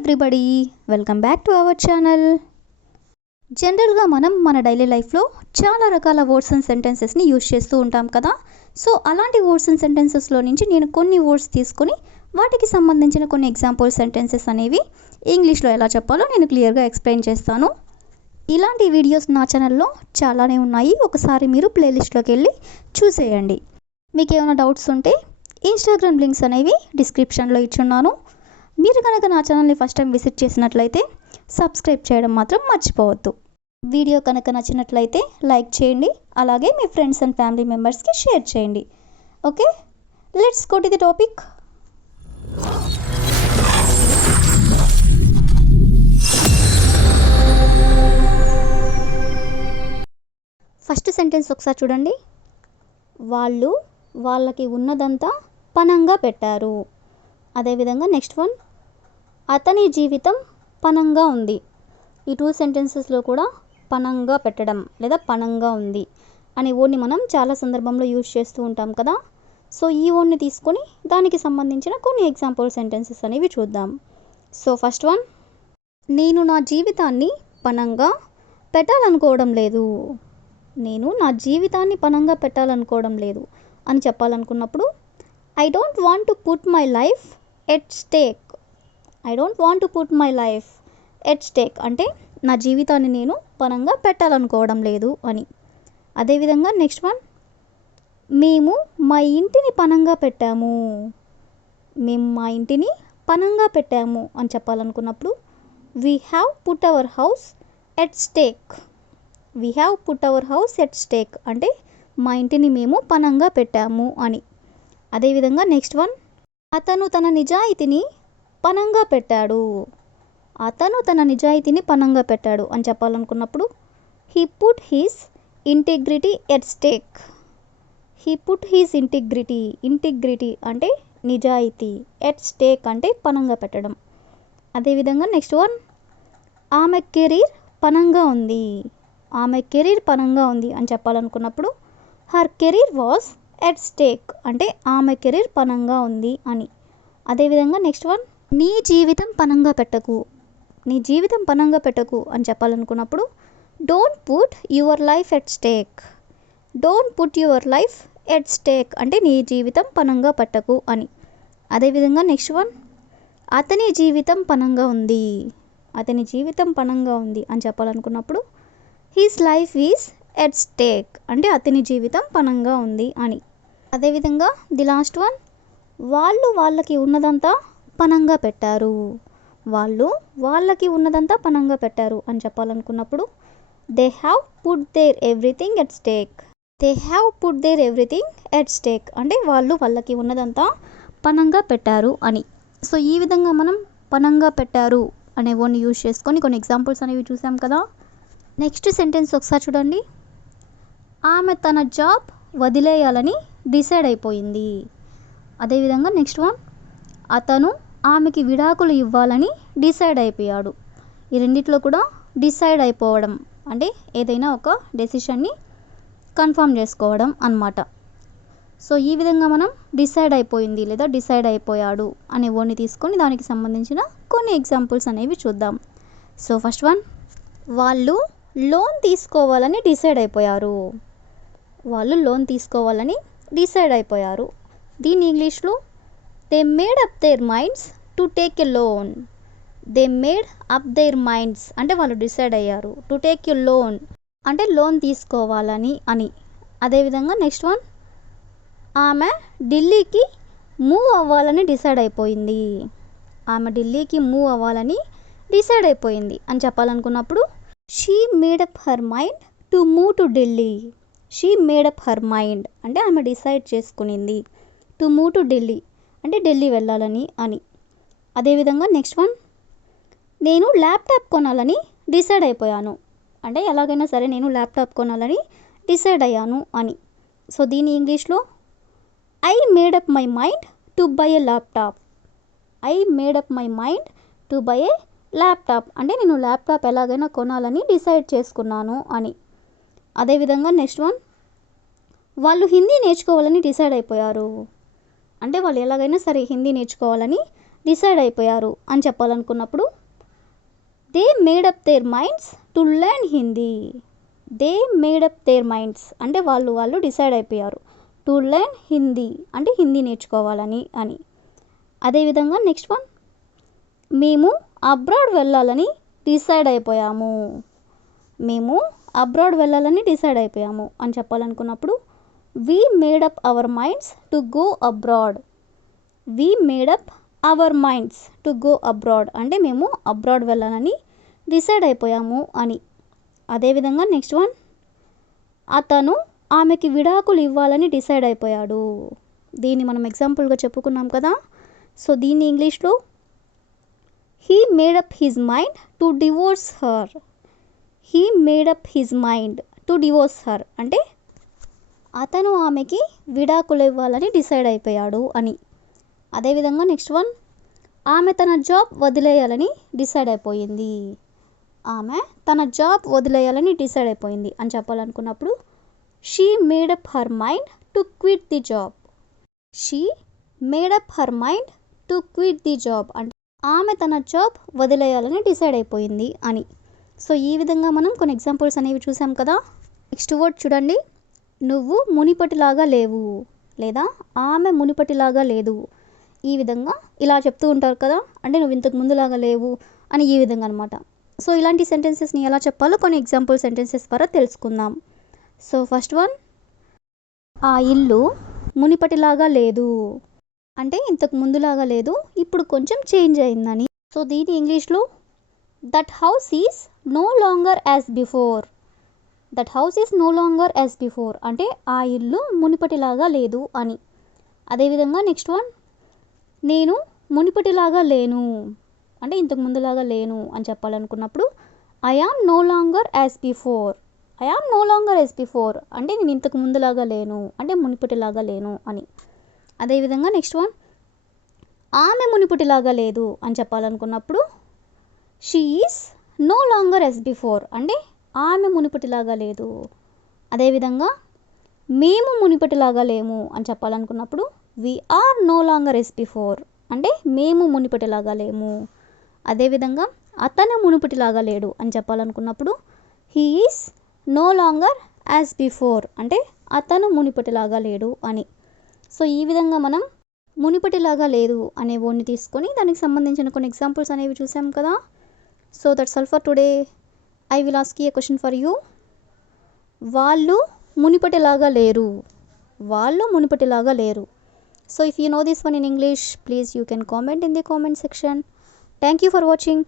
Everybody, welcome back to our channel. జనరల్గా మనం మన డైలీ లైఫ్లో చాలా రకాల వర్డ్స్ అండ్ సెంటెన్సెస్ని యూజ్ చేస్తూ ఉంటాం కదా. సో అలాంటి వర్డ్స్ అండ్ సెంటెన్సెస్లో నుంచి నేను కొన్ని వర్డ్స్ తీసుకొని వాటికి సంబంధించిన కొన్ని ఎగ్జాంపుల్ సెంటెన్సెస్ అనేవి ఇంగ్లీష్లో ఎలా చెప్పాలో నేను క్లియర్గా ఎక్స్ప్లెయిన్ చేస్తాను. ఇలాంటి వీడియోస్ నా ఛానల్లో చాలానే ఉన్నాయి, ఒకసారి మీరు ప్లేలిస్ట్లోకి వెళ్ళి చూసేయండి. మీకు ఏమైనా డౌట్స్ ఉంటే ఇన్స్టాగ్రామ్ లింక్స్ అనేవి డిస్క్రిప్షన్లో ఇచ్చున్నాను. మీరు కనుక నా ఛానల్ని ఫస్ట్ టైం విజిట్ చేసినట్లయితే సబ్స్క్రైబ్ చేయడం మాత్రం మర్చిపోవద్దు. వీడియో కనుక నచ్చినట్లయితే లైక్ చేయండి, అలాగే మీ ఫ్రెండ్స్ అండ్ ఫ్యామిలీ మెంబర్స్కి షేర్ చేయండి. Okay, let's go to the topic. First sentence ఒకసారి చూడండి. వాళ్ళు వాళ్ళకి ఉన్నదంతా పనంగా పెట్టారు. అదేవిధంగా నెక్స్ట్ వన్, అతని జీవితం పనంగా ఉంది. ఈ టూ సెంటెన్సెస్లో కూడా పనంగా పెట్టడం లేదా పనంగా ఉంది అనే వర్డ్ని మనం చాలా సందర్భంలో యూజ్ చేస్తూ ఉంటాం కదా. సో ఈ వర్డ్ని తీసుకొని దానికి సంబంధించిన కొన్ని ఎగ్జాంపుల్ సెంటెన్సెస్ అనేవి చూద్దాం. సో ఫస్ట్ వన్, నేను నా జీవితాన్ని పనంగా పెట్టాలనుకోవడం లేదు. నేను నా జీవితాన్ని పనంగా పెట్టాలనుకోవడం లేదు అని చెప్పాలనుకున్నప్పుడు I don't want to put my life at stake. I don't want to put my life at stake అంటే నా జీవితాన్ని నేను పనంగా పెట్టాలనుకోవడం లేదు అని. అదేవిధంగా నెక్స్ట్ వన్, మేము మా ఇంటిని పనంగా పెట్టాము. మేము మా ఇంటిని పనంగా పెట్టాము అని చెప్పాలనుకున్నప్పుడు we have put our house at stake. We have put our house at stake అంటే మా ఇంటిని మేము పనంగా పెట్టాము అని. అదేవిధంగా నెక్స్ట్ వన్, అతను తన నిజాయితీని పనంగా పెట్టాడు. అతను తన నిజాయితీని పనంగా పెట్టాడు అని చెప్పాలనుకున్నప్పుడు he put his integrity at stake. He put his integrity. Integrity అంటే నిజాయితీ, ఎట్ స్టేక్ అంటే పనంగా పెట్టడం. అదేవిధంగా నెక్స్ట్ వన్, ఆమె కెరీర్ పనంగా ఉంది. ఆమె కెరీర్ పనంగా ఉంది అని చెప్పాలనుకున్నప్పుడు her career was at stake అంటే ఆమె కెరీర్ పనంగా ఉంది అని. అదేవిధంగా నెక్స్ట్ వన్, నీ జీవితం పనంగా పెట్టకు. నీ జీవితం పనంగా పెట్టకు అని చెప్పాలనుకున్నప్పుడు don't put your life at stake. Don't put your life at stake అంటే నీ జీవితం పనంగా పెట్టకు అని. అదేవిధంగా నెక్స్ట్ వన్, అతని జీవితం పనంగా ఉంది. అతని జీవితం పనంగా ఉంది అని చెప్పాలనుకున్నప్పుడు his life is at stake అంటే అతని జీవితం పనంగా ఉంది అని. అదేవిధంగా ది లాస్ట్ వన్, వాళ్ళు వాళ్ళకి ఉన్నదంతా పనంగా పెట్టారు. వాళ్ళు వాళ్ళకి ఉన్నదంతా పనంగా పెట్టారు అని చెప్పాలనుకున్నప్పుడు they have put their everything at stake. They have put their everything at stake అంటే వాళ్ళు వాళ్ళకి ఉన్నదంతా పనంగా పెట్టారు అని. సో ఈ విధంగా మనం పనంగా పెట్టారు అనే వర్డ్ని యూజ్ చేసుకొని కొన్ని ఎగ్జాంపుల్స్ అనేవి చూసాం కదా. నెక్స్ట్ సెంటెన్స్ ఒకసారి చూడండి. ఆమె తన జాబ్ వదిలేయాలని డిసైడ్ అయిపోయింది. అదేవిధంగా నెక్స్ట్ వన్, అతను ఆమెకి విడాకులు ఇవ్వాలని డిసైడ్ అయిపోయాడు. ఈ రెండిట్లో కూడా డిసైడ్ అయిపోవడం అంటే ఏదైనా ఒక డెసిషన్ని కన్ఫర్మ్ చేసుకోవడం అన్నమాట. సో ఈ విధంగా మనం డిసైడ్ అయిపోయింది లేదా డిసైడ్ అయిపోయాడు అనే వర్డ్ని తీసుకొని దానికి సంబంధించిన కొన్ని ఎగ్జాంపుల్స్ అనేవి చూద్దాం. సో ఫస్ట్ వన్, వాళ్ళు లోన్ తీసుకోవాలని డిసైడ్ అయిపోయారు. వాళ్ళు లోన్ తీసుకోవాలని డిసైడ్ అయిపోయారు. దీని ఇంగ్లీష్లో they made up there minds to take a loan. They made up there minds అంటే వాళ్ళు డిసైడ్ అయ్యారు. టు టేక్ ఎ లోన్ అంటే లోన్ తీసుకోవాలని అని. అదేవిధంగా నెక్స్ట్ వన్, ఆమె ఢిల్లీకి మూవ్ అవ్వాలని డిసైడ్ అయిపోయింది. ఆమె ఢిల్లీకి మూవ్ అవ్వాలని డిసైడ్ అయిపోయింది అని చెప్పాలనుకున్నప్పుడు she made up her mind to move to Delhi. She made up her mind అంటే ఆమె డిసైడ్ చేసుకునింది. టు మూవ్ టు ఢిల్లీ అంటే ఢిల్లీ వెళ్ళాలని అని. అదేవిధంగా నెక్స్ట్ వన్, నేను ల్యాప్టాప్ కొనాలని డిసైడ్ అయిపోయాను అంటే ఎలాగైనా సరే నేను ల్యాప్టాప్ కొనాలని డిసైడ్ అయ్యాను అని. సో దీని ఇంగ్లీష్లో I made up my mind to buy a laptop. I made up my mind to buy A laptop అంటే నేను ల్యాప్టాప్ ఎలాగైనా కొనాలని డిసైడ్ చేసుకున్నాను అని. అదేవిధంగా నెక్స్ట్ వన్, వాళ్ళు హిందీ నేర్చుకోవాలని డిసైడ్ అయిపోయారు అంటే వాళ్ళు ఎలాగైనా సరే హిందీ నేర్చుకోవాలని డిసైడ్ అయిపోయారు అని చెప్పాలనుకున్నప్పుడు they made up their minds to learn Hindi. They made up their minds అంటే వాళ్ళు డిసైడ్ అయిపోయారు. టు లెర్న్ హిందీ అంటే హిందీ నేర్చుకోవాలని అని. అదేవిధంగా నెక్స్ట్ వన్, మేము అబ్రాడ్ వెళ్ళాలని డిసైడ్ అయిపోయాము. మేము అబ్రాడ్ వెళ్ళాలని డిసైడ్ అయిపోయాము అని చెప్పాలనుకున్నప్పుడు we made up our minds to go abroad. We made up our minds to go abroad అంటే మేము అబ్రాడ్ వెళ్ళాలని డిసైడ్ అయిపోయాము అని. అదేవిధంగా నెక్స్ట్ వన్, అతను ఆమెకి విడాకులు ఇవ్వాలని డిసైడ్ అయిపోయాడు. దీన్ని మనం ఎగ్జాంపుల్గా చెప్పుకున్నాం కదా. సో దీన్ని ఇంగ్లీష్లో he made up his mind to divorce her. He made up his mind to divorce her అంటే అతను ఆమెకి విడాకులు ఇవ్వాలని డిసైడ్ అయిపోయాడు అని. అదేవిధంగా నెక్స్ట్ వన్, ఆమె తన జాబ్ వదిలేయాలని డిసైడ్ అయిపోయింది. ఆమె తన జాబ్ వదిలేయాలని డిసైడ్ అయిపోయింది అని చెప్పాలనుకున్నప్పుడు she made up her mind to quit the job. She made up her mind to quit the job అంటే ఆమె తన జాబ్ వదిలేయాలని డిసైడ్ అయిపోయింది అని. సో ఈ విధంగా మనం కొన్ని ఎగ్జాంపుల్స్ అనేవి చూసాం కదా. నెక్స్ట్ వర్డ్ చూడండి, నువ్వు మునిపటిలాగా లేవు లేదా ఆమె మునిపటిలాగా లేదు. ఈ విధంగా ఇలా చెప్తూ ఉంటారు కదా, అంటే నువ్వు ఇంతకు ముందులాగా లేవు అని ఈ విధంగా అనమాట. సో ఇలాంటి సెంటెన్సెస్ని ఎలా చెప్పాలో కొన్ని ఎగ్జాంపుల్ సెంటెన్సెస్ ద్వారా తెలుసుకుందాం. సో ఫస్ట్ వన్, ఆ ఇల్లు మునిపటిలాగా లేదు అంటే ఇంతకు ముందులాగా లేదు, ఇప్పుడు కొంచెం చేంజ్ అయిందని. సో దీని ఇంగ్లీష్లో that house is no longer as before. That house is no longer as before అంటే ఆ ఇల్లు మునిపటిలాగా లేదు అని. అదేవిధంగా నెక్స్ట్ వన్, నేను మునిపటిలాగా లేను అంటే ఇంతకు ముందులాగా లేను అని చెప్పాలనుకున్నప్పుడు I am no longer as before. I am no longer as before అంటే నేను ఇంతకు ముందులాగా లేను అంటే మునిపటిలాగా లేను అని. అదేవిధంగా నెక్స్ట్ వన్, ఆమె మునిపటిలాగా లేదు అని చెప్పాలనుకున్నప్పుడు she is no longer as before అంటే ఆమె మునిపటిలాగా లేదు. అదేవిధంగా మేము మునిపటిలాగా లేము అని చెప్పాలనుకున్నప్పుడు we are no longer as before అంటే మేము మునిపటిలాగా లేము. అదేవిధంగా అతను మునిపటిలాగా లేడు అని చెప్పాలనుకున్నప్పుడు he is no longer as before అంటే అతను మునిపటిలాగా లేడు అని. సో ఈ విధంగా మనం మునిపటిలాగా లేదు అనే వర్డ్ని తీసుకొని దానికి సంబంధించిన కొన్ని ఎగ్జాంపుల్స్ అనేవి చూసాం కదా. So that's all for today. I will ask a question for you. వాళ్ళు మునిపటిలాగా లేరు. వాళ్ళు మునిపటిలాగా లేరు. So if you know this one in English, please you can comment in the comment section. Thank you for watching.